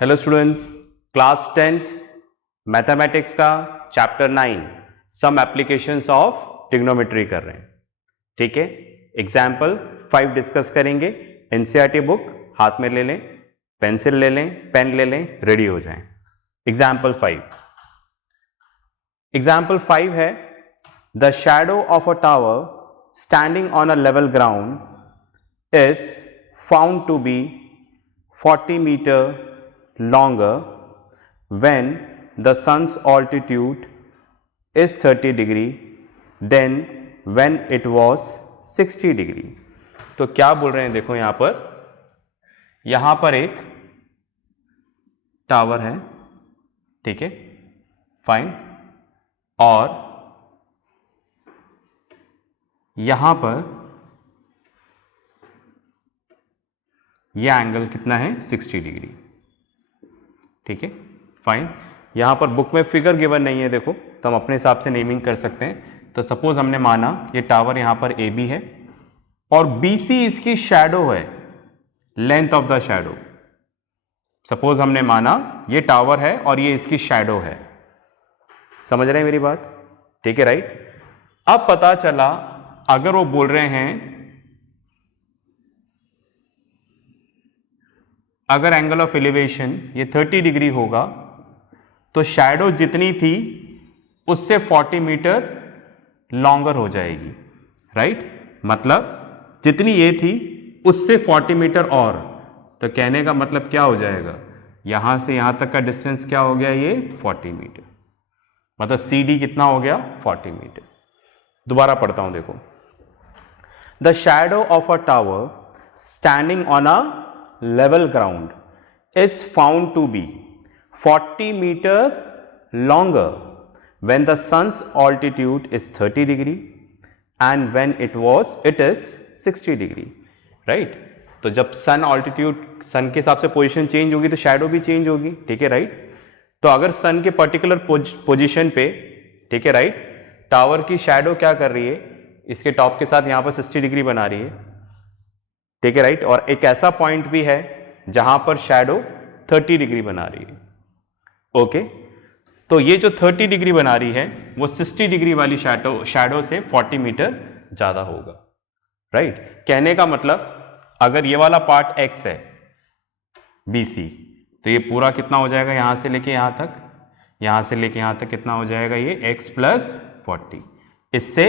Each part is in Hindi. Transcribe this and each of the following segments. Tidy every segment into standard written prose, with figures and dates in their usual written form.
Hello students, class 10th mathematics का chapter 9 some applications of trigonometry कर रहे हैं। ठीक है, एग्जाम्पल 5 डिस्कस करेंगे। एनसीईआरटी बुक हाथ में ले लें, पेंसिल ले लें, पेन ले लें, रेडी हो जाएं। एग्जाम्पल 5 है the shadow of a tower standing on a level ground is found to be 40 metre longer when the sun's altitude is 30 degree than when it was 60 degree। तो क्या बोल रहे हैं, देखो यहां पर एक टावर है, ठीक है, फाइन, और यहां पर यह एंगल कितना है, 60 डिग्री। ठीक है, फाइन। यहां पर बुक में फिगर गिवन नहीं है, देखो, तो हम अपने हिसाब से नेमिंग कर सकते हैं। तो सपोज हमने माना ये टावर यहां पर ए बी है और बी सी इसकी शैडो है, length of the shadow. Suppose हमने माना ये टावर है और ये इसकी शैडो है। समझ रहे हैं मेरी बात? ठीक है, राइट। अब पता चला अगर वो बोल रहे हैं अगर एंगल ऑफ एलिवेशन ये 30 डिग्री होगा तो शैडो जितनी थी उससे 40 मीटर लॉन्गर हो जाएगी, राइट। मतलब जितनी ये थी उससे 40 मीटर और। तो कहने का मतलब क्या हो जाएगा, यहां से यहां तक का डिस्टेंस क्या हो गया, ये 40 मीटर। मतलब सी डी कितना हो गया, 40 मीटर। दोबारा पढ़ता हूं, देखो। The shadow of a tower standing on a level ground is found to be 40 meter longer when the sun's altitude is 30 degree and when it is 60 degree, right। तो जब सन ऑल्टीट्यूड, सन के हिसाब से पोजीशन चेंज होगी तो शैडो भी चेंज होगी, ठीक है, राइट। तो अगर सन के पर्टिकुलर पोजीशन पे, ठीक है, राइट, टावर की शैडो क्या कर रही है, इसके टॉप के साथ यहां पर 60 डिग्री बना रही है, ठीक है, राइट। और एक ऐसा पॉइंट भी है जहां पर शैडो 30 डिग्री बना रही है, ओके। तो ये जो 30 डिग्री बना रही है वो 60 डिग्री वाली शैडो से 40 मीटर ज्यादा होगा, राइट। कहने का मतलब अगर ये वाला पार्ट x है BC, तो ये पूरा कितना हो जाएगा, यहां से लेके यहां तक, यहां से लेके यहां तक कितना हो जाएगा, ये x प्लस 40, इससे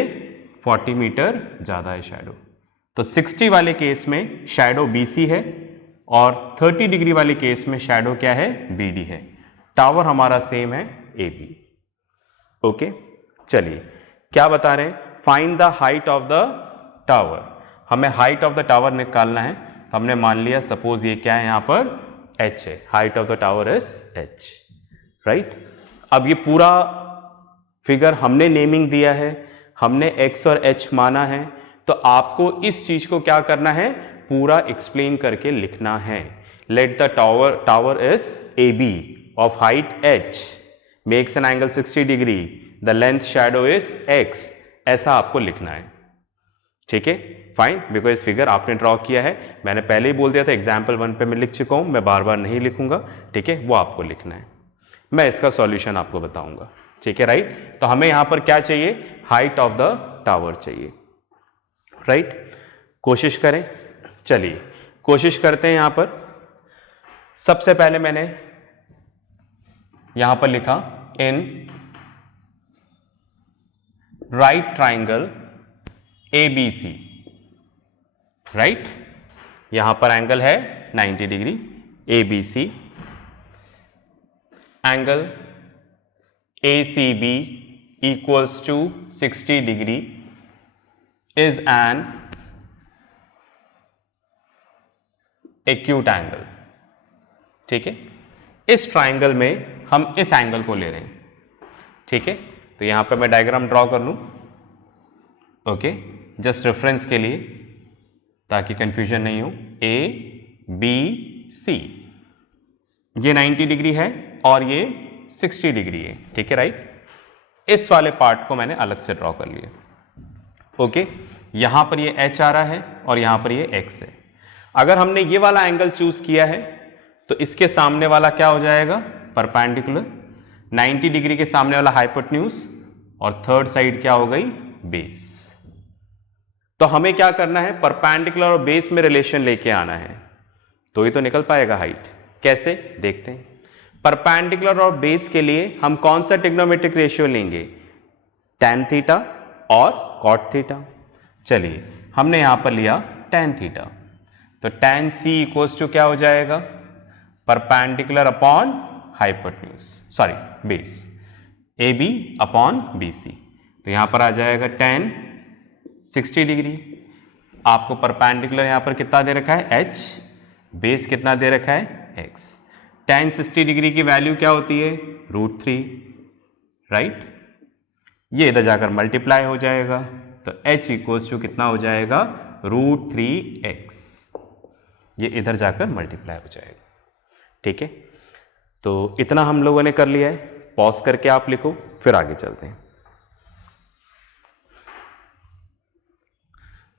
40 मीटर ज्यादा है शैडो। तो 60 वाले केस में शैडो BC है और 30 डिग्री वाले केस में शैडो क्या है, BD है। टावर हमारा सेम है AB, ओके। चलिए क्या बता रहे हैं, find the height of the tower. हमें हाइट ऑफ द टावर निकालना है। तो हमने मान लिया सपोज ये क्या है, यहां पर H है, height of the tower is H, right. अब ये पूरा फिगर हमने नेमिंग दिया है, हमने X और H माना है, तो आपको इस चीज को क्या करना है, पूरा एक्सप्लेन करके लिखना है। Let the tower is AB of height H makes an angle 60 degree, the length shadow is X, ऐसा आपको लिखना है, ठीक है, फाइन। बिकॉज इस फिगर आपने ड्रॉ किया है, मैंने पहले ही बोल दिया था एग्जाम्पल 1 पे मैं लिख चुका हूं, मैं बार बार नहीं लिखूंगा, ठीक है, वो आपको लिखना है। मैं इसका सॉल्यूशन आपको बताऊंगा, ठीक है, राइट। तो हमें यहां पर क्या चाहिए, हाइट ऑफ द टावर चाहिए, राइट। कोशिश करें, चलिए कोशिश करते हैं। यहां पर सबसे पहले मैंने यहां पर लिखा in right triangle ABC, right. यहां पर एंगल है 90 degree ABC, angle ACB equals to 60 degree is an acute angle, ठीक है। इस ट्राइंगल में हम इस एंगल को ले रहे हैं, ठीक है। तो यहां पर मैं डायग्राम ड्रॉ कर लूं, ओके, जस्ट रेफरेंस के लिए ताकि कंफ्यूजन नहीं हो। ABC, ये 90 डिग्री है और ये 60 डिग्री है, ठीक है, राइट। इस वाले पार्ट को मैंने अलग से ड्रॉ कर लिया, ओके। यहां पर ये H आ रहा है और यहां पर ये X है। अगर हमने ये वाला एंगल चूज किया है तो इसके सामने वाला क्या हो जाएगा, परपेंडिकुलर, 90 डिग्री के सामने वाला हाइपोटेन्यूज, और थर्ड साइड क्या हो गई, बेस। तो हमें क्या करना है, परपेंडिकुलर और बेस में रिलेशन लेके आना है, तो ही तो निकल पाएगा हाइट। कैसे देखते हैं। परपेंडिकुलर और बेस के लिए हम कौन सा ट्रिग्नोमेट्रिक रेशियो लेंगे, tan थीटा और cot थीटा। चलिए हमने यहां पर लिया tan थीटा, तो tan c इक्वल्स टू क्या हो जाएगा, perpendicular upon hypotenuse, sorry base, A B upon B C. तो यहां पर आ जाएगा tan 60 डिग्री। आपको परपेंडिकुलर यहां पर कितना दे रखा है, h, बेस कितना दे रखा है, x। tan 60 डिग्री की वैल्यू क्या होती है, √3, राइट। ये इधर जाकर मल्टीप्लाई हो जाएगा, तो h इक्वल्स टू कितना हो जाएगा, √3x। ये इधर जाकर मल्टीप्लाई हो जाएगा, ठीक है। तो इतना हम लोगों ने कर लिया है, पॉज करके आप लिखो, फिर आगे चलते हैं।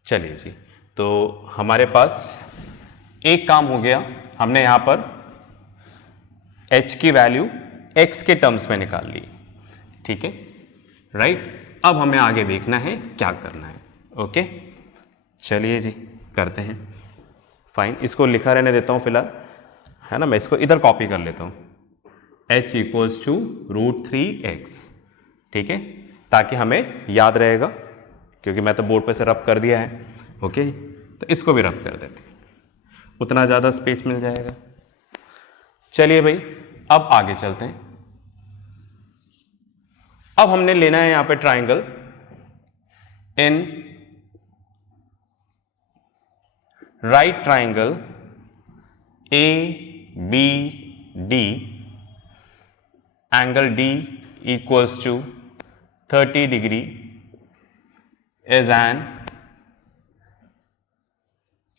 चलिए जी, तो हमारे पास एक काम हो गया, हमने यहां पर h की वैल्यू x के टर्म्स में निकाल ली, ठीक है, राइट। अब हमें आगे देखना है क्या करना है, ओके। चलिए जी करते हैं, फाइन। इसको लिखा रहने देता हूं फिलहाल, है ना, मैं इसको इधर कॉपी कर लेता हूं, h इक्वल्स टू √3x, ठीक है, ताकि हमें याद रहेगा, क्योंकि मैं तो बोर्ड पे से रब कर दिया है, ओके। तो इसको भी रब कर देते हैं, उतना ज़्यादा स्पेस मिल जाएगा। चलिए भाई अब आगे चलते हैं। अब हमने लेना है यहां पे triangle in right triangle A B D, angle D equals to 30 degree is an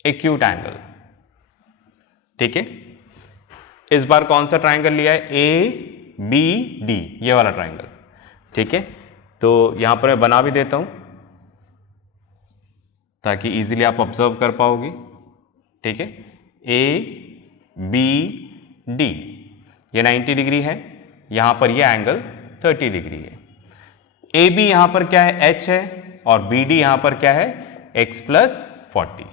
acute angle, ठीक है। इस बार कौन सा ट्राइंगल लिया है, ए बी डी, ये वाला ट्राइंगल, ठीक है। तो यहां पर मैं बना भी देता हूं ताकि इजीली आप ऑब्जर्व कर पाओगे, ठीक है। ए बी डी, ये 90 डिग्री है, यहां पर ये एंगल 30 डिग्री है। ए बी यहां पर क्या है, h है, और बी डी यहां पर क्या है, x प्लस 40,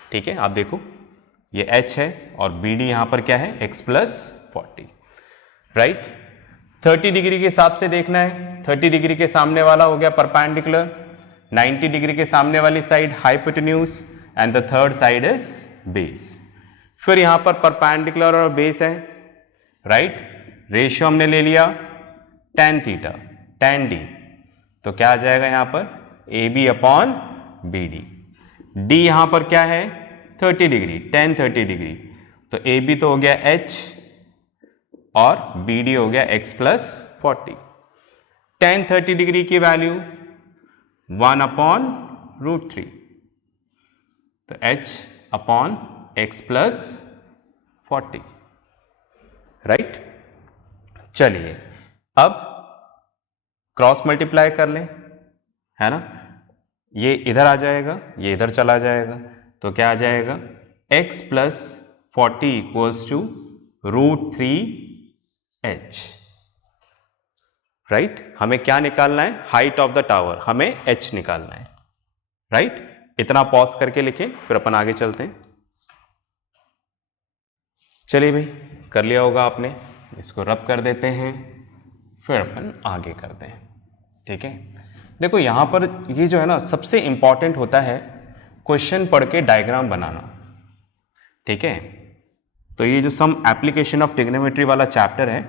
ठीक है। आप देखो ये h है और बी डी यहां पर क्या है, x प्लस 40, राइट। 30 डिग्री के हिसाब से देखना है, 30 डिग्री के सामने वाला हो गया परपेंडिकुलर, 90 डिग्री के सामने वाली side hypotenuse, and the third side is base. फिर यहां पर परपेंडिकुलर और बेस है, राइट। रेशियो हमने ले लिया tan थीटा, tan d, तो क्या आ जाएगा यहां पर, A B upon B D. D यहां पर क्या है, 30 डिग्री, tan 30 डिग्री, तो ए बी तो हो गया h और बी डी हो गया x प्लस 40। tan 30 डिग्री की वैल्यू 1 अपॉन √3, तो h upon x plus 40, right. चलिए अब क्रॉस मल्टीप्लाई कर लें, है ना, ये इधर आ जाएगा, ये इधर चला जाएगा, तो क्या आ जाएगा, x plus 40 equals to √3h, right. हमें क्या निकालना है, हाइट ऑफ द टावर, हमें h निकालना है, राइट। इतना पॉज करके लिखें, फिर अपन आगे चलते हैं। चलिए भाई कर लिया होगा आपने, इसको रब कर देते हैं, फिर अपन आगे करते हैं, ठीक है। देखो यहां पर ये जो है ना, सबसे इंपॉर्टेंट होता है क्वेश्चन पढ़ के डायग्राम बनाना, ठीक है। तो ये जो सम एप्लीकेशन ऑफ ट्रिग्नोमेट्री वाला चैप्टर है,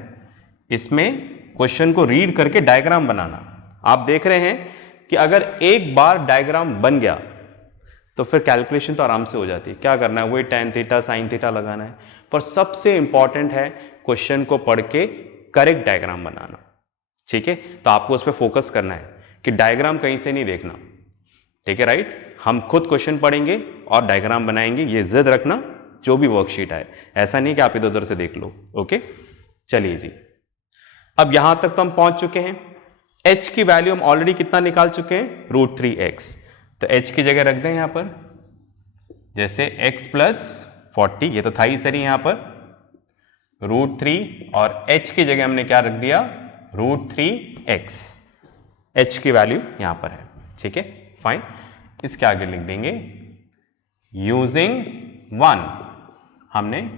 इसमें क्वेश्चन को रीड करके डायग्राम बनाना। आप देख रहे हैं कि अगर एक बार डायग्राम बन गया तो फिर कैलकुलेशन तो आराम से हो जाती है। क्या करना है, वही tan थीटा sin थीटा लगाना है, पर सबसे इंपॉर्टेंट है क्वेश्चन को पढ़ के करेक्ट डायग्राम बनाना, ठीक है। तो आपको उस पर फोकस करना है कि डायग्राम कहीं से नहीं देखना, ठीक है, राइट। हम खुद क्वेश्चन पढ़ेंगे और डायग्राम बनाएंगे, ये जिद रखना, जो भी वर्कशीट आए, ऐसा नहीं कि आप इधर उधर से देख लो, ओके। चलिए जी, अब यहां तक तो हम पहुंच चुके हैं। h की वैल्यू हम ऑलरेडी कितना निकाल चुके हैं, √3x, तो h की जगह रख दें यहां पर, जैसे x प्लस 40, ये तो था ही सही यहां पर, √3 और h की जगह हमने क्या रख दिया, √3x। h की वैल्यू यहां पर है, ठीक है, फाइन। इसके आगे लिख देंगे यूजिंग 1, हमने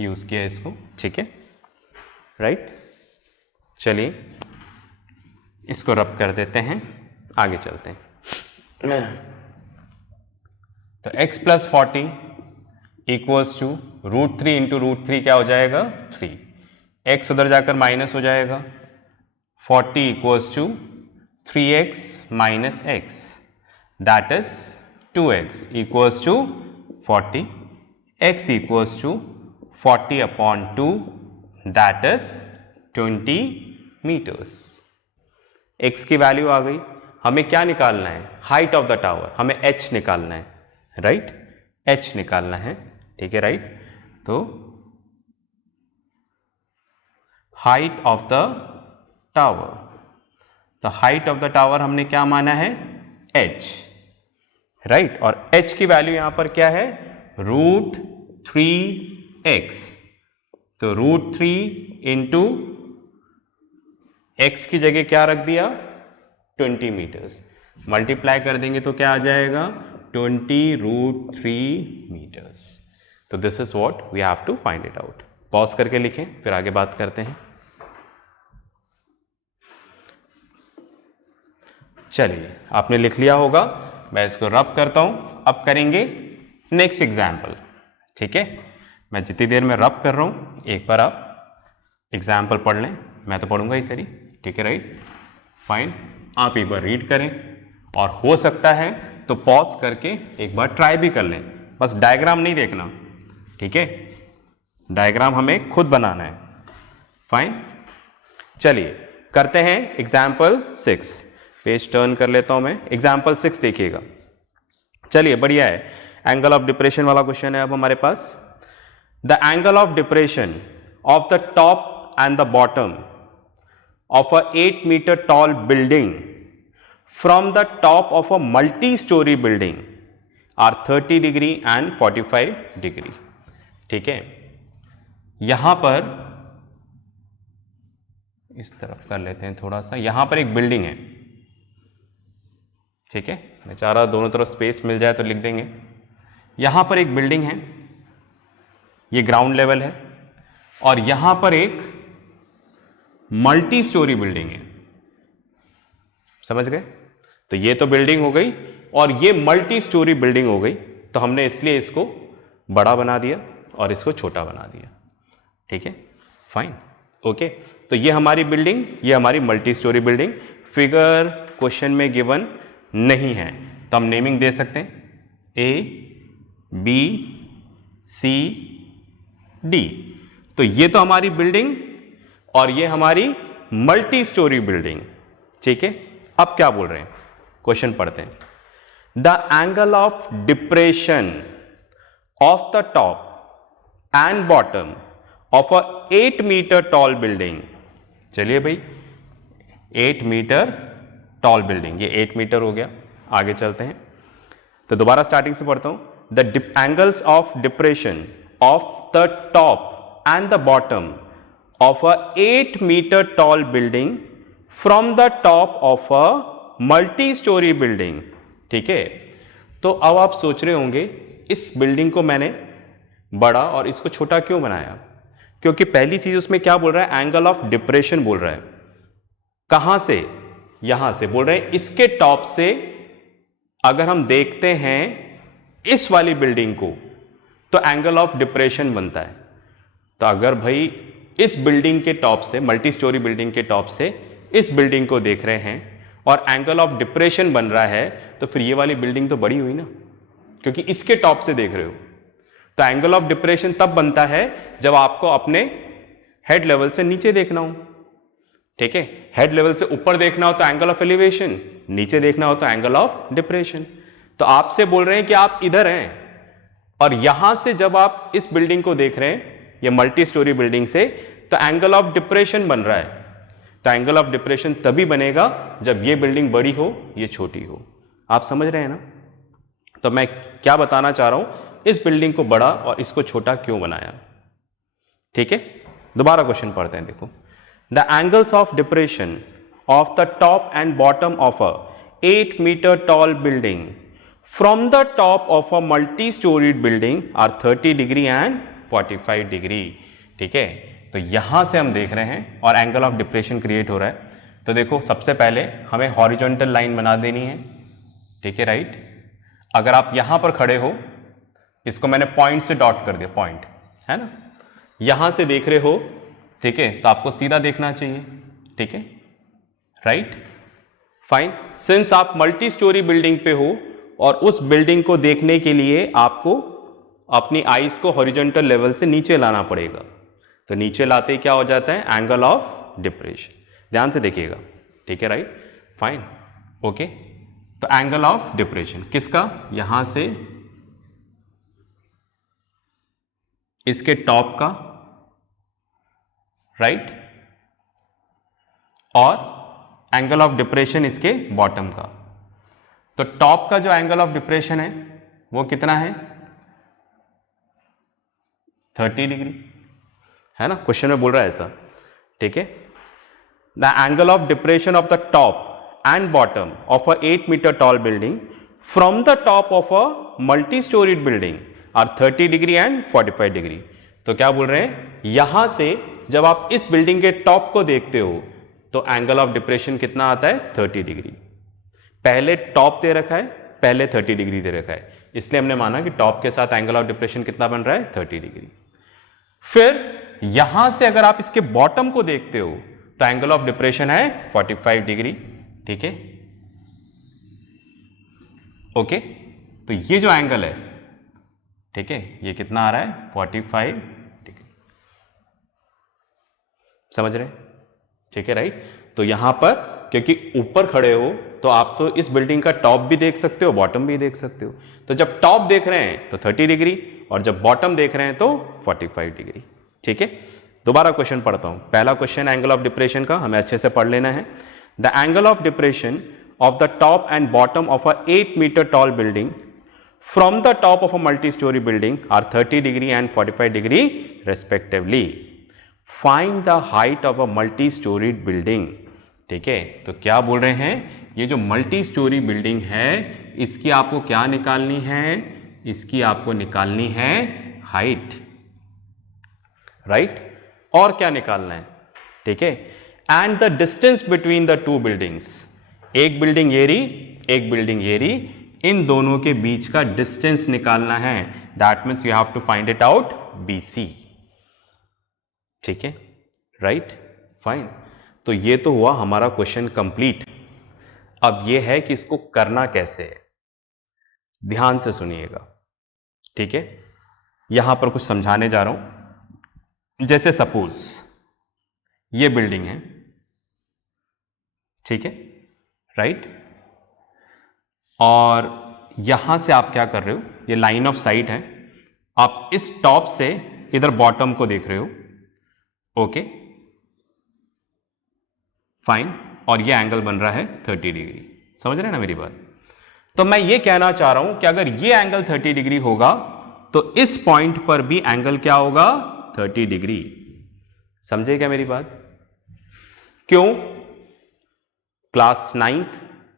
यूज किया इसको, ठीक है, राइट। चलिए इसको रब कर देते हैं, आगे चलते हैं। तो x + 40 इक्वल्स टू √3 इंटू √3 क्या हो जाएगा, 3। x उधर जाकर माइनस हो जाएगा, 40 equals to 3x - x, that is 2x equals to 40, x equals to 40/2, that is 20 metres. x की वैल्यू आ गई। हमें क्या निकालना है, हाइट ऑफ द टावर, हमें h निकालना है, राइट, h निकालना है, ठीक है, राइट। तो हाइट ऑफ द टावर, तो हाइट ऑफ द टावर हमने क्या माना है, h, राइट, और h की वैल्यू यहां पर क्या है, √3x। तो √3 इंटू x की जगह क्या रख दिया, 20 मीटर्स, मल्टीप्लाई कर देंगे तो क्या आ जाएगा, 20√3 मीटर्स। तो this is what we have to find it out. Pause करके लिखें, फिर आगे बात करते हैं। चलिए आपने लिख लिया होगा, मैं इसको रब करता हूं। अब करेंगे नेक्स्ट एग्जाम्पल, ठीक है। मैं जितनी देर में रब कर रहा हूं, एक बार आप एग्जाम्पल पढ़ लें, मैं तो पढ़ूंगा ही सही, ठीक है, राइट, फाइन। आप एक बार रीड करें और हो सकता है तो पॉज करके एक बार ट्राई भी कर लें, बस डायग्राम नहीं देखना, ठीक है, डायग्राम हमें खुद बनाना है, फाइन। चलिए करते हैं एग्जाम्पल 6, पेज टर्न कर लेता हूं मैं, एग्जाम्पल 6 देखिएगा। चलिए बढ़िया है, एंगल ऑफ डिप्रेशन वाला क्वेश्चन है अब हमारे पास। The angle of depression of the top and the bottom of a 8 meter tall building from the top of a multi-story building are 30 degree and 45 degree, ठीक है। यहां पर इस तरफ कर लेते हैं थोड़ा सा, यहां पर एक बिल्डिंग है, ठीक है, मैं चाह रहा दोनों तरफ स्पेस मिल जाए तो लिख देंगे। यहां पर एक बिल्डिंग है, ये ग्राउंड लेवल है, और यहां पर एक मल्टी स्टोरी बिल्डिंग है, समझ गए। तो ये तो बिल्डिंग हो गई और ये मल्टी स्टोरी बिल्डिंग हो गई, तो हमने इसलिए इसको बड़ा बना दिया और इसको छोटा बना दिया, ठीक है, फाइन, ओके। तो ये हमारी बिल्डिंग, ये हमारी multi storey building, figure question में गिवन नहीं है तो हम नेमिंग दे सकते हैं A, B, C, D। तो ये तो हमारी बिल्डिंग और ये हमारी मल्टी स्टोरी बिल्डिंग, ठीक है। अब क्या बोल रहे हैं, क्वेश्चन पढ़ते हैं। The angle of depression of the top and bottom of a 8 metre tall building, चलिए भाई 8 मीटर टॉल बिल्डिंग, ये 8 मीटर हो गया, आगे चलते हैं। तो दोबारा स्टार्टिंग से पढ़ता हूं। The angles of depression of the top and the bottom of a 8 meter tall building from the top of a multi-story building, ठीक है। तो अब आप सोच रहे होंगे इस बिल्डिंग को मैंने बड़ा और इसको छोटा क्यों बनाया, क्योंकि पहली चीज उसमें क्या बोल रहा है, एंगल ऑफ डिप्रेशन बोल रहा है। कहां से, यहां से बोल रहे हैं, इसके टॉप से अगर हम देखते हैं इस वाली बिल्डिंग को तो एंगल ऑफ डिप्रेशन बनता है। तो अगर भाई इस बिल्डिंग के टॉप से, मल्टी स्टोरी बिल्डिंग के टॉप से इस बिल्डिंग को देख रहे हैं और एंगल ऑफ डिप्रेशन बन रहा है, तो फिर ये वाली बिल्डिंग तो बड़ी हुई ना, क्योंकि इसके टॉप से देख रहे हो। तो एंगल ऑफ डिप्रेशन तब बनता है जब आपको अपने हेड लेवल से नीचे देखना हो, ठीक है। हेड लेवल से ऊपर देखना हो तो एंगल ऑफ एलिवेशन, नीचे देखना हो तो एंगल ऑफ डिप्रेशन। तो आपसे बोल रहे हैं कि आप इधर हैं और यहां से जब आप इस बिल्डिंग को देख रहे हैं, ये मल्टी स्टोरी बिल्डिंग से, तो एंगल ऑफ डिप्रेशन बन रहा है। तो एंगल ऑफ डिप्रेशन तभी बनेगा जब ये बिल्डिंग बड़ी हो, ये छोटी हो। आप समझ रहे हैं ना। तो मैं क्या बताना चाह रहा हूं, इस बिल्डिंग को बड़ा और इसको छोटा क्यों बनाया, ठीक है। दोबारा क्वेश्चन पढ़ते हैं, देखो। The angles of depression of the top and bottom of a 8 metre tall building from the top of a multi storeyed building are 30 degree and 45 degree. ठीक है, तो यहां से हम देख रहे हैं और एंगल ऑफ डिप्रेशन क्रिएट हो रहा है। तो देखो, सबसे पहले हमें हॉरिजॉन्टल लाइन बना देनी है। ठीक है, राइट। अगर आप यहां पर खड़े हो, इसको मैंने पॉइंट से डॉट कर दिया, पॉइंट है ना, यहां से देख रहे हो, ठीक है, तो आपको सीधा देखना चाहिए। ठीक है, राइट, फाइन। सिंस आप मल्टी स्टोरी बिल्डिंग पे हो और उस बिल्डिंग को देखने के लिए आपको अपनी आईज को हॉरिजॉन्टल लेवल से नीचे लाना पड़ेगा। तो नीचे लाते ही क्या हो जाता है, एंगल ऑफ डिप्रेशन। ध्यान से देखिएगा। ठीक है, राइट, फाइन, ओके। तो एंगल ऑफ डिप्रेशन किसका, यहां से इसके टॉप का, राइट, और एंगल ऑफ डिप्रेशन इसके बॉटम का। तो टॉप का जो एंगल ऑफ डिप्रेशन है वो कितना है, 30 डिग्री, है ना, क्वेश्चन में बोल रहा है ऐसा। ठीक है, the angle of depression of the top and bottom of a 8 meter tall building from the top of a multi-storied building are 30 degree and 45 degree। तो क्या बोल रहे हैं, यहां से जब आप इस बिल्डिंग के टॉप को देखते हो तो एंगल ऑफ डिप्रेशन कितना आता है, 30 डिग्री। पहले टॉप दे रखा है, पहले 30 डिग्री दे रखा है, इसलिए हमने माना कि टॉप के साथ एंगल ऑफ डिप्रेशन कितना बन रहा है, 30 डिग्री। फिर यहां से अगर आप इसके बॉटम को देखते हो तो एंगल ऑफ डिप्रेशन है 45 डिग्री। ठीक है, ओके। तो ये जो एंगल है, ठीक है, ये कितना आ रहा है, 45 डिग्री। समझ रहे, ठीक है, राइट। तो यहां पर क्योंकि ऊपर खड़े हो तो आप तो इस बिल्डिंग का टॉप भी देख सकते हो, बॉटम भी देख सकते हो। तो जब टॉप देख रहे हैं तो 30 डिग्री और जब बॉटम देख रहे हैं तो 45 डिग्री। ठीक है, दोबारा क्वेश्चन पढ़ता हूं। पहला क्वेश्चन एंगल ऑफ डिप्रेशन का हमें अच्छे से पढ़ लेना है। The angle of depression of the top and bottom of a 8 meter tall building from the top of a multi-story building are 30 degree and 45 degree respectively. Find the height of a multi-storied building. ठीक है, तो क्या बोल रहे हैं, ये जो मल्टी स्टोरी बिल्डिंग है इसकी आपको क्या निकालनी है, इसकी आपको निकालनी है हाइट, राइट। और क्या निकालना है, ठीक है, and the distance between the two buildings. एक बिल्डिंग ये रही, एक बिल्डिंग ये रही, इन दोनों के बीच का डिस्टेंस निकालना है। That means you have to find it out BC। ठीक है, राइट, फाइन। तो ये तो हुआ हमारा क्वेश्चन कंप्लीट। अब ये है कि इसको करना कैसे है, ध्यान से सुनिएगा। ठीक है, यहां पर कुछ समझाने जा रहा हूं। जैसे सपोज ये बिल्डिंग है, ठीक है, राइट, और यहां से आप क्या कर रहे हो, ये लाइन ऑफ साइट है, आप इस टॉप से इधर बॉटम को देख रहे हो, ओके, फाइन, और ये एंगल बन रहा है 30 डिग्री। समझ रहे हैं ना मेरी बात। तो मैं ये कहना चाह रहा हूं कि अगर ये एंगल 30 डिग्री होगा तो इस पॉइंट पर भी एंगल क्या होगा, 30 डिग्री। समझे क्या मेरी बात। क्यों, class 9th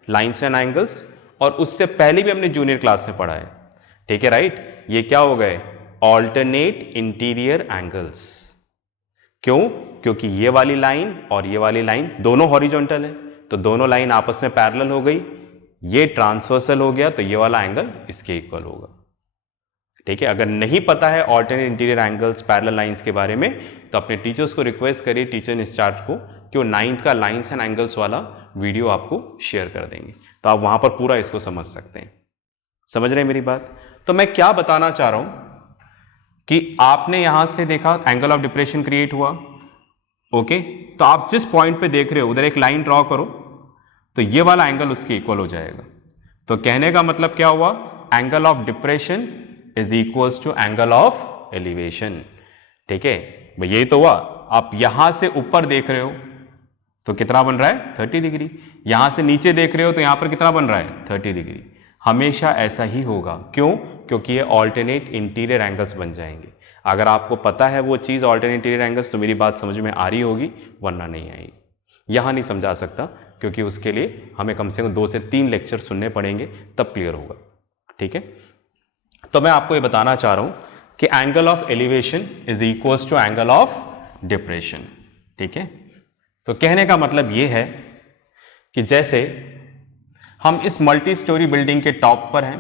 lines and angles, और उससे पहले भी हमने जूनियर क्लास में पढ़ा है। ठीक है, राइट। ये क्या हो गए, ऑल्टरनेट इंटीरियर एंगल्स। क्यों, क्योंकि ये वाली लाइन और ये वाली लाइन दोनों हॉरिजॉन्टल है, तो दोनों लाइन आपस में पैरेलल हो गई, ये ट्रांसवर्सल हो गया, तो ये वाला एंगल इसके इक्वल होगा। ठीक है, अगर नहीं पता है alternate interior angles, parallel lines के बारे में, तो अपने टीचर्स को रिक्वेस्ट करिए, टीचर इंस्टार्ट को, कि वो 9th का लाइंस एंड एंगल्स वाला वीडियो आपको शेयर कर देंगे, तो आप वहां पर पूरा इसको समझ सकते हैं। समझ रहे हैं मेरी बात। तो मैं क्या बताना चाह रहा हूं कि आपने यहां से देखा एंगल ऑफ डिप्रेशन क्रिएट हुआ, ओके, तो आप जिस पॉइंट पे देख रहे हो उधर एक लाइन ड्रॉ करो, तो ये वाला एंगल उसके इक्वल हो जाएगा। तो कहने का मतलब क्या हुआ, angle of depression is equals to angle of elevation. ठीक है, भाई यही तो हुआ। आप यहां से ऊपर देख रहे हो तो कितना बन रहा है, 30 डिग्री। यहां से नीचे देख रहे हो तो यहां पर कितना बन रहा है, 30 डिग्री। हमेशा ऐसा ही होगा। क्यों, क्योंकि ये ऑल्टरनेट इंटीरियर एंगल्स बन जाएंगे। अगर आपको पता है वो चीज़ ऑल्टरनेट इंटीरियर एंगल्स तो मेरी बात समझ में आ रही होगी, वरना नहीं आएगी। यहाँ नहीं समझा सकता क्योंकि उसके लिए हमें कम से कम 2 से 3 लेक्चर सुनने पड़ेंगे, तब क्लियर होगा। ठीक है, तो मैं आपको ये बताना चाह रहा हूँ कि angle of elevation is equals to angle of depression. ठीक है, तो कहने का मतलब ये है कि जैसे हम इस मल्टी स्टोरी बिल्डिंग के टॉप पर हैं,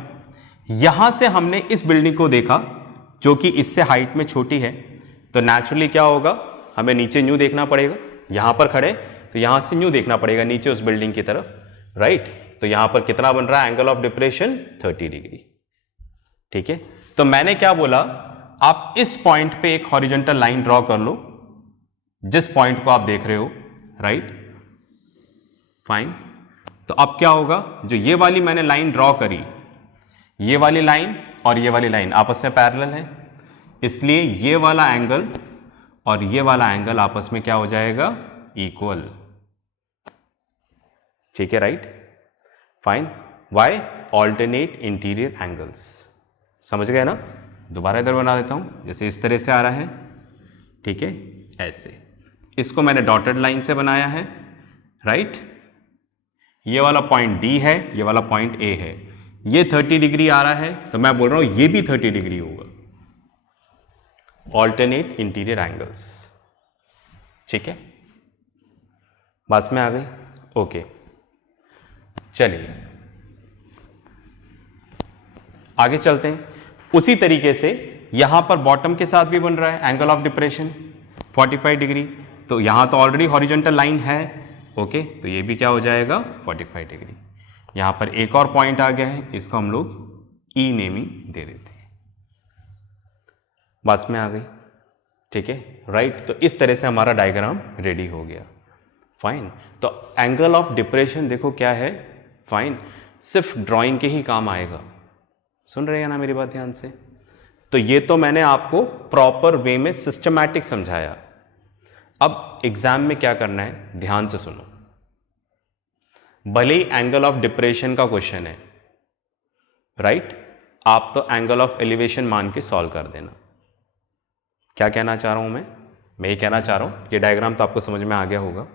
यहां से हमने इस बिल्डिंग को देखा जो कि इससे हाइट में छोटी है, तो नेचुरली क्या होगा, हमें नीचे न्यू देखना पड़ेगा। यहां पर खड़े तो यहां से न्यू देखना पड़ेगा नीचे उस बिल्डिंग की तरफ, राइट। तो यहां पर कितना बन रहा है एंगल ऑफ डिप्रेशन, 30 डिग्री। ठीक है, तो मैंने क्या बोला, आप इस पॉइंट पे एक हॉरिजॉन्टल लाइन ड्रॉ कर लो जिस पॉइंट को आप देख रहे हो, राइट, फाइन। तो अब क्या होगा, जो ये वाली मैंने लाइन ड्रॉ करी, ये वाली लाइन और ये वाली लाइन आपस में पैरेलल है, इसलिए ये वाला एंगल और ये वाला एंगल आपस में क्या हो जाएगा, इक्वल। ठीक है, right, fine. Why, alternate interior angles. समझ गए ना? दोबारा इधर बना देता हूं, जैसे इस तरह से आ रहा है, ठीक है, ऐसे। इसको मैंने डॉटेड लाइन से बनाया है, राइट। ये वाला पॉइंट डी है, ये वाला पॉइंट ए है, ये 30 डिग्री आ रहा है, तो मैं बोल रहा हूं ये भी 30 डिग्री होगा, ऑल्टरनेट इंटीरियर एंगल्स। ठीक है, बात में आ गई? ओके, चलिए आगे चलते हैं। उसी तरीके से यहां पर बॉटम के साथ भी बन रहा है एंगल ऑफ डिप्रेशन 45 डिग्री, तो यहां तो ऑलरेडी हॉरिजॉन्टल लाइन है, ओके, तो ये भी क्या हो जाएगा, 45 डिग्री। यहां पर एक और पॉइंट आ गया है, इसको हम लोग ई नेमिंग दे देते हैं। बात में आ गई? ठीक है, राइट। तो इस तरह से हमारा डायग्राम रेडी हो गया, फाइन। तो एंगल ऑफ डिप्रेशन देखो क्या है, फाइन, सिर्फ ड्राइंग के ही काम आएगा। सुन रहे हैं ना मेरी बात ध्यान से? तो ये तो मैंने आपको प्रॉपर वे में सिस्टमैटिक समझाया। अब एग्जाम में क्या करना है, ध्यान से सुनो। भले ही एंगल ऑफ डिप्रेशन का क्वेश्चन है, राइट, आप तो एंगल ऑफ एलिवेशन मान के सॉल्व कर देना। क्या कहना चाह रहा हूं मैं ये कहना चाह रहा हूं, ये डायग्राम तो आपको समझ में आ गया होगा,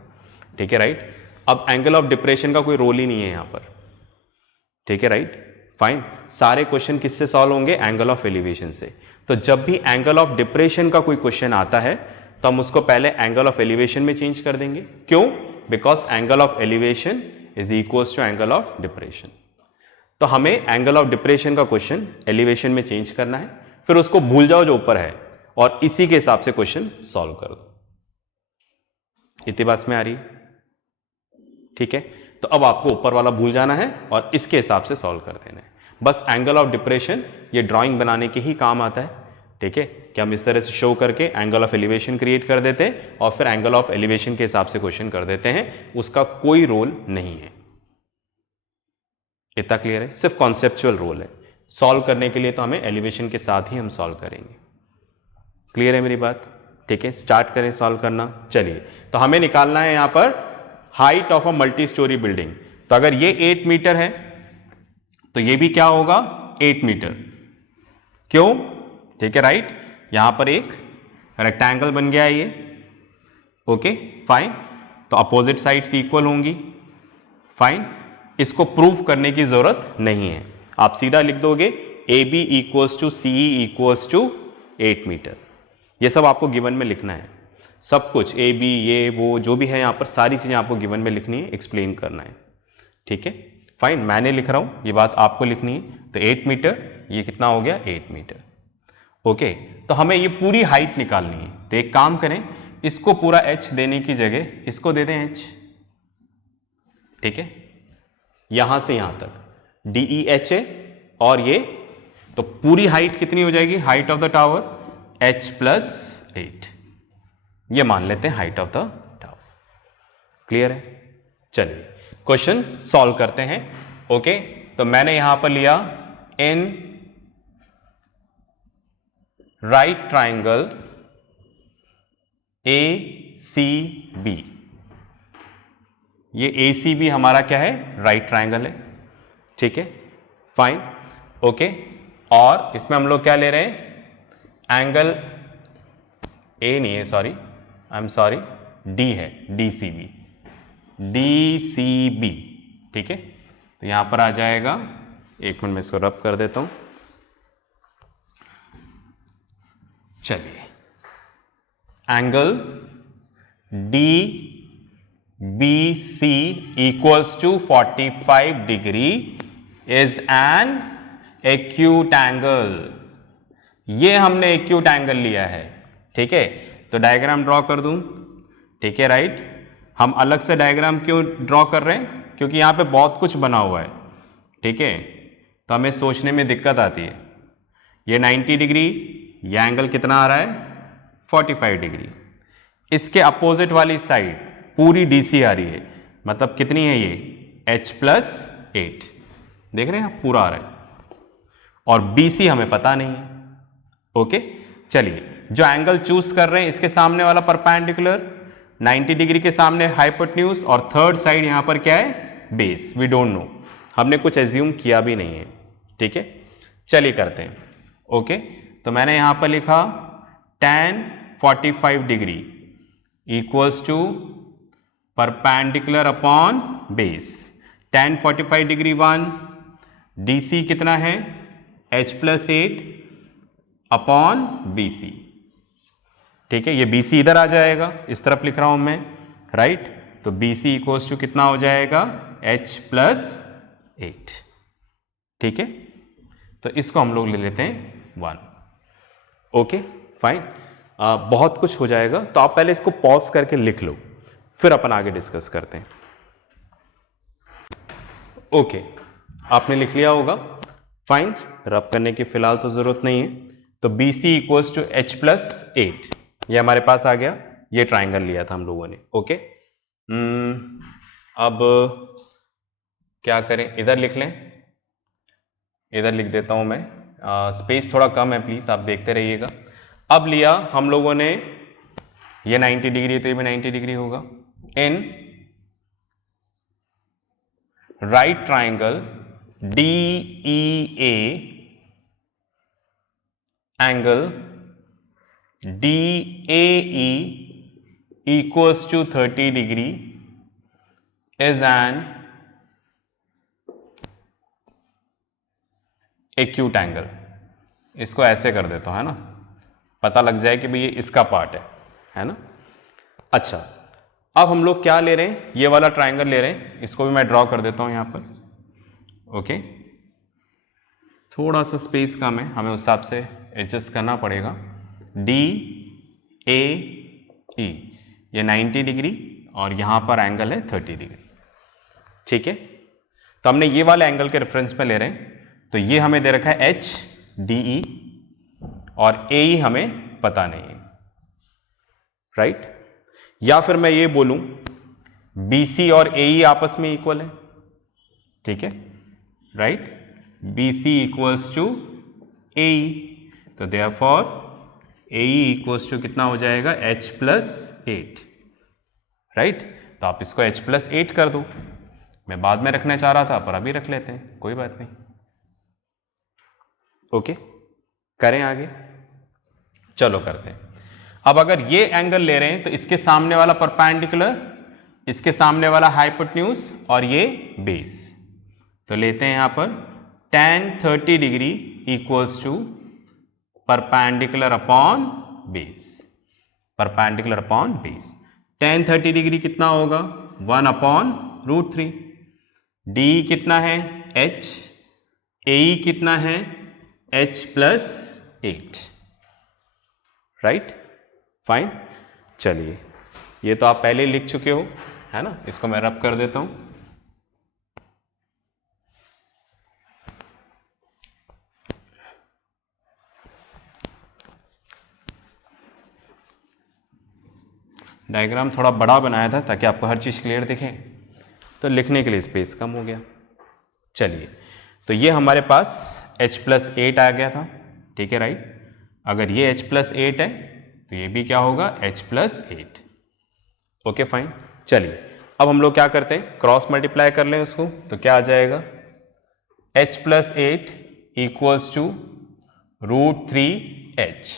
ठीक है, राइट। अब एंगल ऑफ डिप्रेशन का कोई रोल ही नहीं है यहां पर, ठीक है, राइट, फाइन। सारे क्वेश्चन किससे सॉल्व होंगे, एंगल ऑफ एलिवेशन से। तो जब भी एंगल ऑफ डिप्रेशन का कोई क्वेश्चन आता है तो हम उसको पहले एंगल ऑफ एलिवेशन में चेंज कर देंगे। क्यों? Because angle of elevation is equals to angle of depression. तो हमें एंगल ऑफ डिप्रेशन का क्वेश्चन एलिवेशन में चेंज करना है, फिर उसको भूल जाओ जो ऊपर है और इसी के हिसाब से क्वेश्चन सॉल्व कर दो। इतनी बात में आ रही है? ठीक है, तो अब आपको ऊपर वाला भूल जाना है और इसके हिसाब से सॉल्व कर देना है। बस एंगल ऑफ डिप्रेशन ये ड्राइंग बनाने के ही काम आता है, ठीक है, कि हम इस तरह से शो करके एंगल ऑफ एलिवेशन क्रिएट कर देते हैं और फिर एंगल ऑफ एलिवेशन के हिसाब से क्वेश्चन कर देते हैं। उसका कोई रोल नहीं है। इतना क्लियर है? सिर्फ कॉन्सेप्चुअल रोल है। सॉल्व करने के लिए तो हमें एलिवेशन के साथ ही हम सॉल्व करेंगे। क्लियर है मेरी बात? ठीक है, स्टार्ट करें सॉल्व करना। चलिए, तो हमें निकालना है यहां पर height of a multi storey building. तो अगर ये 8 मीटर है तो ये भी क्या होगा, 8 मीटर। क्यों? ठीक है, राइट, यहां पर एक रेक्टेंगल बन गया है ये, ओके, फाइन। तो अपोजिट साइड्स इक्वल होंगी, फाइन। इसको प्रूफ करने की जरूरत नहीं है, आप सीधा लिख दोगे A B equals to C equals to 8 metre. ये सब आपको गिवन में लिखना है, सब कुछ ए बी ये वो जो भी है यहां पर सारी चीजें आपको गिवन में लिखनी है, एक्सप्लेन करना है, ठीक है, फाइन। मैंने लिख रहा हूं, ये बात आपको लिखनी है। तो 8 मीटर, ये कितना हो गया, 8 मीटर, ओके। तो हमें ये पूरी हाइट निकालनी है। तो एक काम करें, इसको पूरा h देने की जगह इसको दे दें h, ठीक है, यहां से यहां तक DEH है, और ये तो पूरी हाइट कितनी हो जाएगी, height of the tower h plus 8, ये मान लेते हैं height of the tower. Clear है? चलिए क्वेश्चन सॉल्व करते हैं, ओके। तो मैंने यहां पर लिया इन राइट ट्राइंगल ACB। ये ACB हमारा क्या है, राइट ट्राइंगल है, ठीक है, फाइन, ओके। और इसमें हम लोग क्या ले रहे हैं, एंगल ए नहीं है, sorry, I am sorry, D है, DCB, DCB, ठीक है। तो यहां पर आ जाएगा, एक मिनट में इसको रब कर देता हूं। चलिए, angle DBC equals to 45 degree is an acute angle. ये हमने एक्यूट एंगल लिया है, ठीक है। तो डायग्राम ड्रॉ कर दूं, ठीक है, राइट। हम अलग से डायग्राम क्यों ड्रॉ कर रहे हैं? क्योंकि यहां पे बहुत कुछ बना हुआ है, ठीक है, तो हमें सोचने में दिक्कत आती है। ये 90 डिग्री, ये एंगल कितना आ रहा है? 45 डिग्री। इसके अपोजिट वाली साइड पूरी DC आ रही है, मतलब कितनी है ये? H+8, देख रहे हैं, पूरा आ रहा है। और BC हमें पता नहीं है, ओके। चलिए, जो एंगल चूज कर रहे हैं, इसके सामने वाला परपेंडिकुलर 90 डिग्री के सामने हाइपोटेन्यूज, और थर्ड साइड यहां पर क्या है? बेस। वी डोंट नो, हमने कुछ एज्यूम किया भी नहीं है, ठीक है। चलिए करते हैं, ओके। तो मैंने यहां पर लिखा tan 45 degree equals to perpendicular upon base. tan 45 degree 1, DC कितना है? H+8 अपॉन BC, ठीक है। ये BC इधर आ जाएगा, इस तरफ लिख रहा हूं मैं, राइट। तो BC इक्वल्स टू कितना हो जाएगा? H+8, ठीक है। तो इसको हम लोग ले लेते हैं 1, ओके, फाइन। बहुत कुछ हो जाएगा, तो आप पहले इसको पॉज करके लिख लो, फिर अपन आगे डिस्कस करते हैं, ओके। आपने लिख लिया होगा, फाइन। रब करने की फिलहाल तो जरूरत नहीं है। तो BC इक्वल्स टू H+8, ये हमारे पास आ गया। ये ट्राइंगल लिया था हम लोगों ने, ओके। अब क्या करें? इधर लिख लें, इधर लिख देता हूं मैं, स्पेस थोड़ा कम है, प्लीज आप देखते रहिएगा। अब लिया हम लोगों ने, ये 90 डिग्री है तो ये भी 90 डिग्री होगा। In right triangle DEA, angle DAE equals to 30 degree is an acute angle. इसको ऐसे कर देता हूं, है ना, पता लग जाए कि भाई ये इसका पार्ट है ना। अच्छा, अब हम लोग क्या ले रहे हैं? ये वाला ट्राइंगल ले रहे हैं, इसको भी मैं ड्रॉ कर देता हूं यहां पर, ओके। थोड़ा सा स्पेस कम है, हमें उस हिसाब से एडजस्ट करना पड़ेगा। DAE, ये 90 डिग्री और यहां पर एंगल है 30 डिग्री, ठीक है। तो हमने ये वाले एंगल के रेफरेंस पे ले रहे हैं, तो ये हमें दे रखा है HDE और AE हमें पता नहीं है, राइट। या फिर मैं ये बोलूं BC और AE आपस में इक्वल है, ठीक है, right. BC equals to AE, तो देयरफॉर AE इक्वल्स टू कितना हो जाएगा? H+8, right. तो आप इसको H+8 कर दो। मैं बाद में रखना चाह रहा था, पर अभी रख लेते हैं, कोई बात नहीं, ओके। करें आगे, चलो करते हैं। अब अगर ये एंगल ले रहे हैं, तो इसके सामने वाला परपेंडिकुलर, इसके सामने वाला हाइपोटेन्यूज और ये बेस। तो लेते हैं यहां पर tan 30 degree equals to perpendicular upon base, perpendicular upon base. tan 30 degree कितना होगा? 1/√3। D कितना है? H। AE कितना है? H+8, right, fine. चलिए, ये तो आप पहले लिख चुके हो, है ना। इसको मैं रब कर देता हूं। डायग्राम थोड़ा बड़ा बनाया था ताकि आपको हर चीज़ क्लियर दिखे, तो लिखने के लिए स्पेस कम हो गया। चलिए, तो ये हमारे पास H+8 आ गया था, ठीक है, राइट। अगर ये H+8 है तो ये भी क्या होगा? H+8, okay, fine. चलिए, अब हम लोग क्या करते हैं? क्रॉस मल्टीप्लाई कर लें उसको, तो क्या आ जाएगा? H+8 इक्वल्स टू √3H,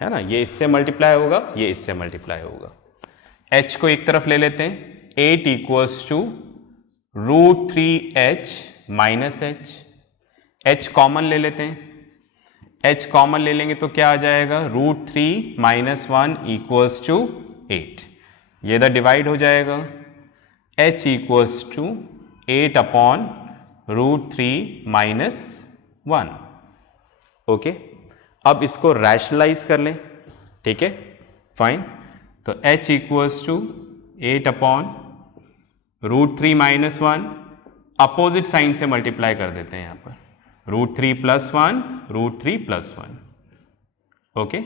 है ना, ये इससे मल्टीप्लाई होगा, ये इससे मल्टीप्लाई होगा। h को एक तरफ ले लेते हैं, 8 equals to √3h minus h common ले लेते हैं, h कॉमन ले लेंगे तो क्या आ जाएगा, √3 माइनस 1 इक्वल्स टू 8, ये इधर डिवाइड हो जाएगा, h equals to 8 upon √3 minus 1। Okay, अब इसको रैशनलाइज कर लें, ठीक है, फाइन। तो h equals to 8 upon √3 minus 1, opposite sign से मल्टीप्लाई कर देते हैं यहाँ पर, √3 प्लस 1, √3 प्लस 1। ओके,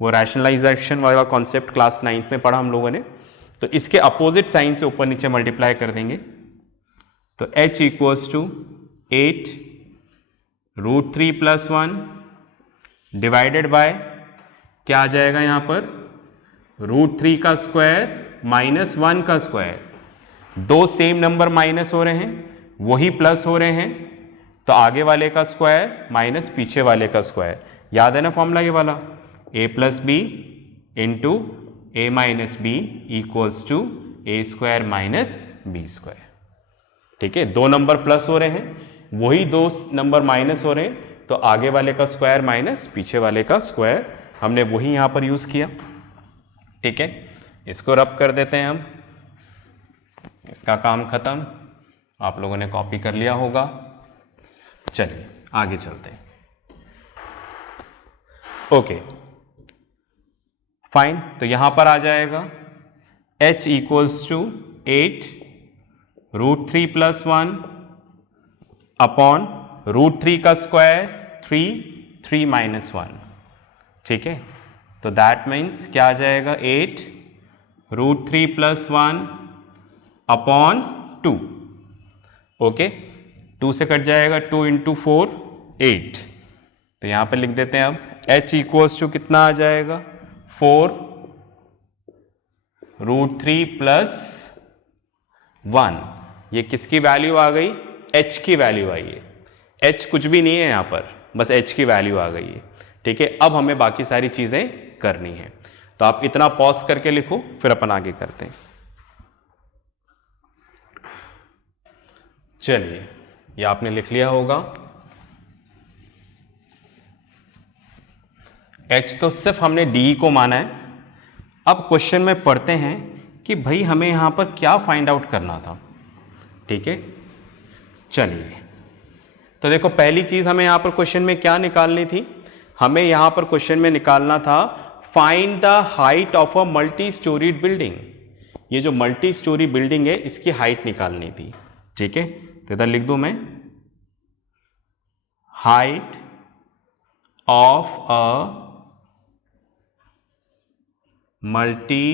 वो रैशनलाइजेशन वाला कॉन्सेप्ट क्लास 9th में पढ़ा हम लोगों ने, तो इसके अपोजिट साइन से ऊपर नीचे मल्टीप्लाई कर देंगे। तो h equals to 8 √3 plus 1 divided by क्या आ जाएगा यहाँ पर, √3 का स्क्वायर माइनस 1 का स्क्वायर, दो सेम नंबर माइनस हो रहे हैं, वही प्लस हो रहे हैं, तो आगे वाले का स्क्वायर माइनस पीछे वाले का स्क्वायर, याद है ना फॉर्मूला ये वाला, a plus B into A minus B equals to A square minus B square. ठीक है, दो नंबर प्लस हो रहे हैं, वही दो नंबर माइनस हो रहे हैं, तो आगे वाले का स्क्वायर माइनस पीछे वाले का स्क्वायर, हमने वही यहां पर यूज किया। ठीक है, इसको रब कर देते हैं हम, इसका काम खत्म, आप लोगों ने कॉपी कर लिया होगा। चलिए आगे चलते हैं। ओके फाइन, तो यहां पर आ जाएगा h equals to 8 √3 plus 1 upon √3 का स्क्वायर 3 माइनस 1। ठीक है, तो दैट मीन्स क्या आ जाएगा, 8 √3 प्लस 1 अपॉन 2। ओके, 2 से कट जाएगा, 2 इंटू 4 8, तो यहां पर लिख देते हैं अब h इक्वल्स टू कितना आ जाएगा, 4 √3 प्लस 1। ये किसकी वैल्यू आ गई, h की वैल्यू आई है, h कुछ भी नहीं है यहां पर, बस h की वैल्यू आ गई है। ठीक है, अब हमें बाकी सारी चीजें करनी है, तो आप इतना पॉज करके लिखो, फिर अपन आगे करते हैं। चलिए, ये आपने लिख लिया होगा। h तो सिर्फ हमने डी को माना है। अब क्वेश्चन में पढ़ते हैं कि भाई हमें यहां पर क्या फाइंड आउट करना था। ठीक है, चलिए, तो देखो पहली चीज हमें यहां पर क्वेश्चन में क्या निकालनी थी, हमें यहां पर क्वेश्चन में निकालना था find the height of a multi storeyed building. ये जो मल्टी स्टोरी बिल्डिंग है इसकी हाइट निकालनी थी। ठीक है, तो इधर लिख दूं मैं, height of a multi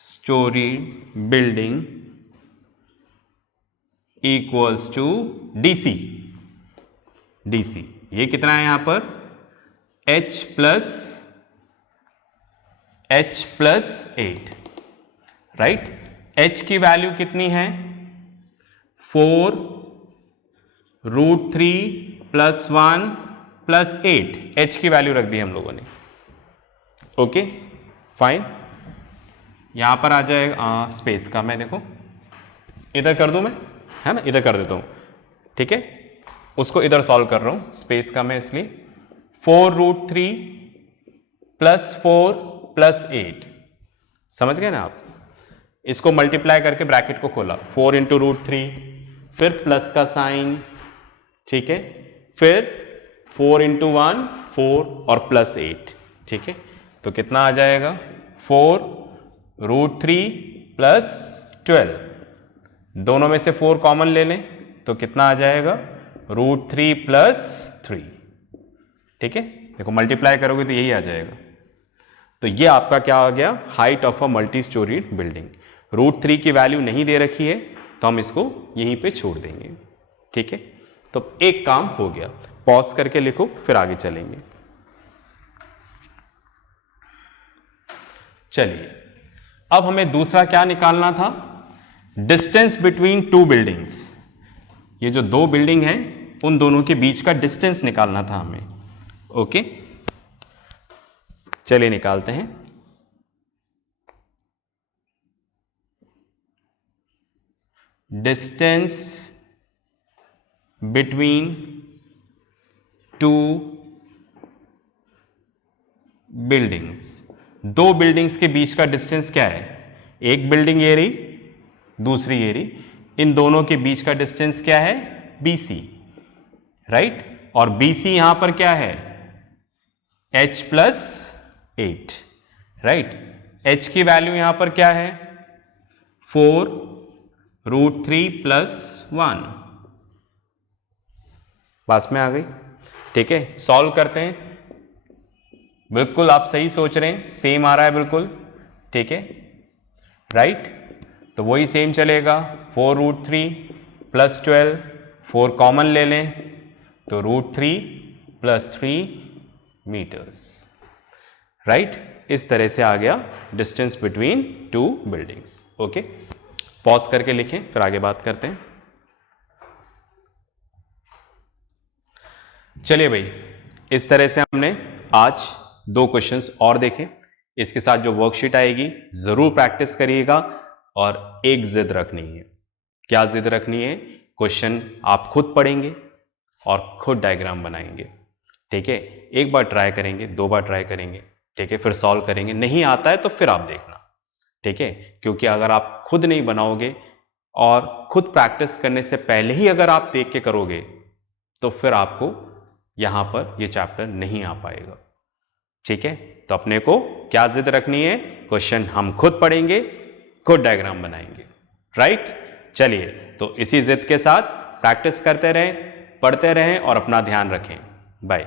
storeyed building equals to DC. DC ये कितना है यहां पर, h प्लस 8, राइट। h की वैल्यू कितनी है, 4 √3 प्लस 1 प्लस 8, h की वैल्यू रख दी हम लोगों ने। ओके फाइन, यहां पर आ जाएगा स्पेस का, मैं देखो इधर कर दूं मैं, है ना, इधर कर देता हूं। ठीक है, उसको इधर सॉल्व कर रहा हूं, स्पेस का मैं, इसलिए 4 √3 प्लस 4 प्लस 8, समझ गए ना आप। इसको मल्टीप्लाई करके ब्रैकेट को खोला, 4 इंटू √3, फिर प्लस का साइन, ठीक है, फिर 4 इंटू 1 4 और प्लस 8। ठीक है, तो कितना आ जाएगा, 4 √3 प्लस 12, दोनों में से 4 कॉमन ले लें तो कितना आ जाएगा, √3 प्लस 3। ठीक है, देखो मल्टीप्लाई करोगे तो यही आ जाएगा। तो ये आपका क्या आ गया, height of a multi storeyed building. √3 की वैल्यू नहीं दे रखी है तो हम इसको यहीं पे छोड़ देंगे। ठीक है, तो एक काम हो गया, पॉज करके लिखो फिर आगे चलेंगे। चलिए, अब हमें दूसरा क्या निकालना था, डिस्टेंस बिटवीन टू बिल्डिंग्स। ये जो दो बिल्डिंग है उन दोनों के बीच का डिस्टेंस निकालना था हमें। ओके, चलिए निकालते हैं। डिस्टेंस बिटवीन टू बिल्डिंग्स, दो बिल्डिंग्स के बीच का डिस्टेंस क्या है? एक बिल्डिंग ये रही, दूसरी ये रही, इन दोनों के बीच का डिस्टेंस क्या है? BC, right? और BC यहां पर क्या है? H plus 8, right? H की वैल्यू यहां पर क्या है? 4√3 प्लस 1। पास में आ गई, ठीक है? सॉल्व करते हैं। बिल्कुल आप सही सोच रहे हैं, सेम आ रहा है बिल्कुल, ठीक है, राइट? तो वही सेम चलेगा, 4√3 प्लस 12, 4 कॉमन ले लें तो √3 प्लस 3 मीटर्स, राइट? इस तरह से आ गया distance between two buildings. Okay, pause करके लिखें, फिर आगे बात करते हैं। चलिए भाई, इस तरह से हमने आज 2 क्वेश्चंस और देखे। इसके साथ जो वर्कशीट आएगी जरूर प्रैक्टिस करिएगा, और एक जिद रखनी है। क्या जिद रखनी है? क्वेश्चन आप खुद पढ़ेंगे और खुद डायग्राम बनाएंगे, ठीक है? एक बार ट्राई करेंगे, 2 बार ट्राई करेंगे, ठीक है, फिर सॉल्व करेंगे। नहीं आता है तो फिर आप देखना, ठीक है? क्योंकि अगर आप खुद नहीं बनाओगे और खुद प्रैक्टिस करने से पहले ही अगर आप देख के करोगे तो फिर आपको यहां पर ये चैप्टर नहीं आ पाएगा, ठीक है? तो अपने को क्या जिद रखनी है? क्वेश्चन हम खुद पढ़ेंगे, खुद डायग्राम बनाएंगे, राइट? चलिए, तो इसी जिद के साथ प्रैक्टिस करते रहें, पढ़ते रहें और अपना ध्यान रखें। बाय।